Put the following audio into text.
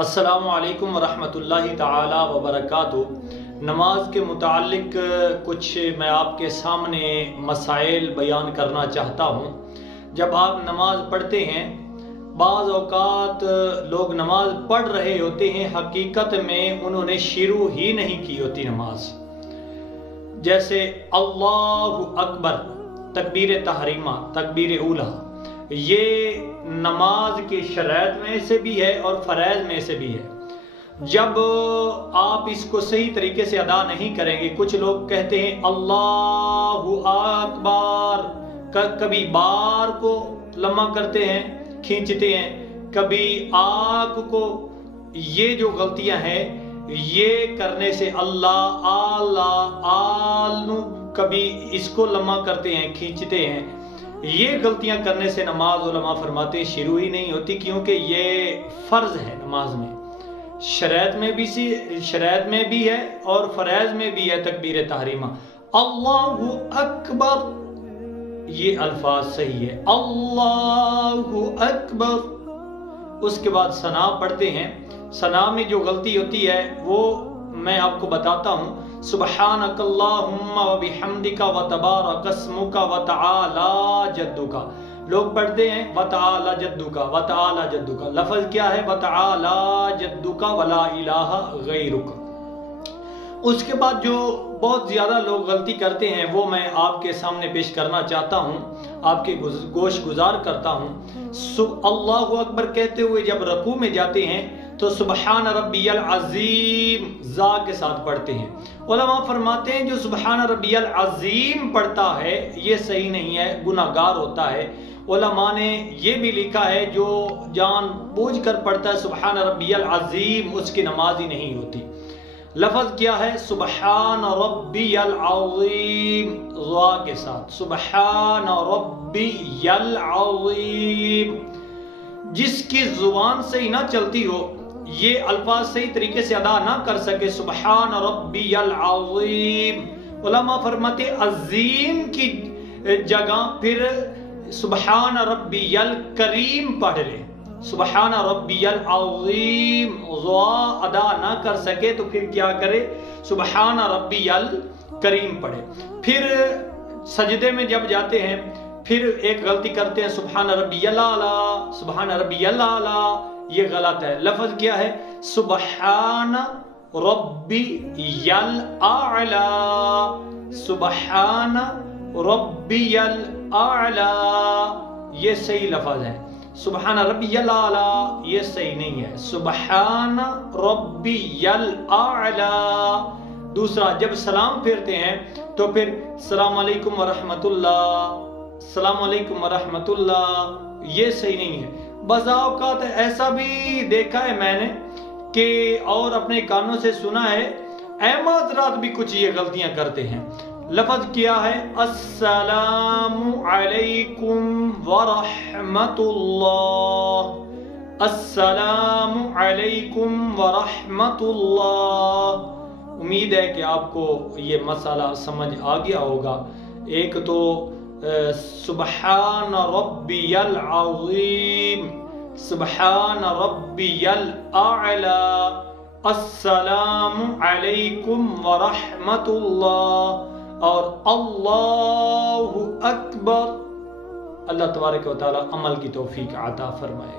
السلام علیکم ورحمۃ اللہ تعالی وبرکاتہ۔ نماز کے متعلق کچھ میں آپ کے سامنے مسائل بیان کرنا چاہتا ہوں۔ جب آپ نماز پڑھتے ہیں، بعض اوقات لوگ نماز پڑھ رہے ہوتے ہیں، حقیقت میں انہوں نے شروع ہی نہیں کی ہوتی نماز۔ جیسے اللہ اکبر، تکبیر تحریمہ، تکبیر اولیٰ، یہ نماز کی شرائط میں سے بھی ہے اور فرائض میں سے بھی ہے۔ جب آپ اس کو صحیح طریقے سے ادا نہیں کریں گے، کچھ لوگ کہتے ہیں اللہ اکبر، کبھی بار کو لمبا کرتے ہیں، کھینچتے ہیں، کبھی آنکھ کو، یہ جو غلطیاں ہیں یہ کرنے سے اللہ کبھی اس کو لمبا کرتے ہیں، کھینچتے ہیں، یہ غلطیاں کرنے سے نماز علماء فرماتے ہیں شروع ہی نہیں ہوتی، کیونکہ یہ فرض ہے نماز میں، شرائط میں بھی ہے اور فرائض میں بھی ہے۔ تکبیر تحریمہ اللہ اکبر، یہ الفاظ صحیح ہے، اللہ اکبر۔ اس کے بعد ثنا پڑھتے ہیں، ثنا میں جو غلطی ہوتی ہے وہ میں آپ کو بتاتا ہوں۔ سبحانک اللہم و بحمدک و تبارک اسمک و تعالی جدک، لوگ پڑھتے ہیں و تعالی جدک، و تعالی جدک، لفظ کیا ہے؟ و تعالی جدک ولا الہ غیرک۔ اس کے بعد جو بہت زیادہ لوگ غلطی کرتے ہیں وہ میں آپ کے سامنے پیش کرنا چاہتا ہوں، آپ کے گوش گزار کرتا ہوں۔ اللہ اکبر کہتے ہوئے جب رکوع میں جاتے ہیں تو سبحان ربی العظیم زا کے ساتھ پڑھتے ہیں۔ علماء فرماتے ہیں جو سبحان ربی العظیم پڑھتا ہے یہ صحیح نہیں ہے، گناہگار ہوتا ہے۔ علماء نے یہ بھی لکھا ہے جو جان بوجھ کر پڑھتا ہے سبحان ربی العظیم، اس کی نماز ہی نہیں ہوتی۔ لفظ کیا ہے؟ سبحان ربی العظیم زا کے ساتھ، سبحان ربی العظیم۔ جس کی زبان صحیح نہ چلتی ہو، یہ الفاظ صحیح طریقے سے ادا نہ کر سکے، سبحان ربی العظیم، علماء فرماتے عظیم کی جگہ پھر سبحان ربی الکریم پڑھ لے۔ سبحان ربی العظیم ضا ادا نہ کر سکے تو پھر کیا کرے؟ سبحان ربی الکریم پڑھے۔ پھر سجدے میں جب جاتے ہیں پھر ایک غلطی کرتے ہیں، سبحان ربی الاعلی، سبحان ربی الاعلی، یہ غلط ہے۔ لفظ کیا ہے؟ سبحان ربی الاعلی، سبحان ربی الاعلی، یہ صحیح لفظ ہے۔ سبحان ربی الاعلی یہ صحیح نہیں ہے، سبحان ربی الاعلی۔ دوسرا، جب سلام پھیرتے ہیں تو پھر السلام علیکم ورحمۃ اللہ، السلام علیکم ورحمۃ اللہ، یہ صحیح نہیں ہے۔ بعض اوقات ایسا بھی دیکھا ہے میں نے کہ اور اپنے کانوں سے سنا ہے، اہم حضرات بھی کچھ یہ غلطیاں کرتے ہیں۔ لفظ کیا ہے؟ السلام علیکم ورحمۃ اللہ، السلام علیکم ورحمۃ اللہ۔ امید ہے کہ آپ کو یہ مسئلہ سمجھ آ گیا ہوگا۔ ایک تو سبحان ربی العظیم، سبحان ربی الاعلی، السلام علیکم ورحمۃ اللہ، اور اللہ اکبر۔ اللہ تبارک و تعالی عمل کی توفیق عطا فرمائے۔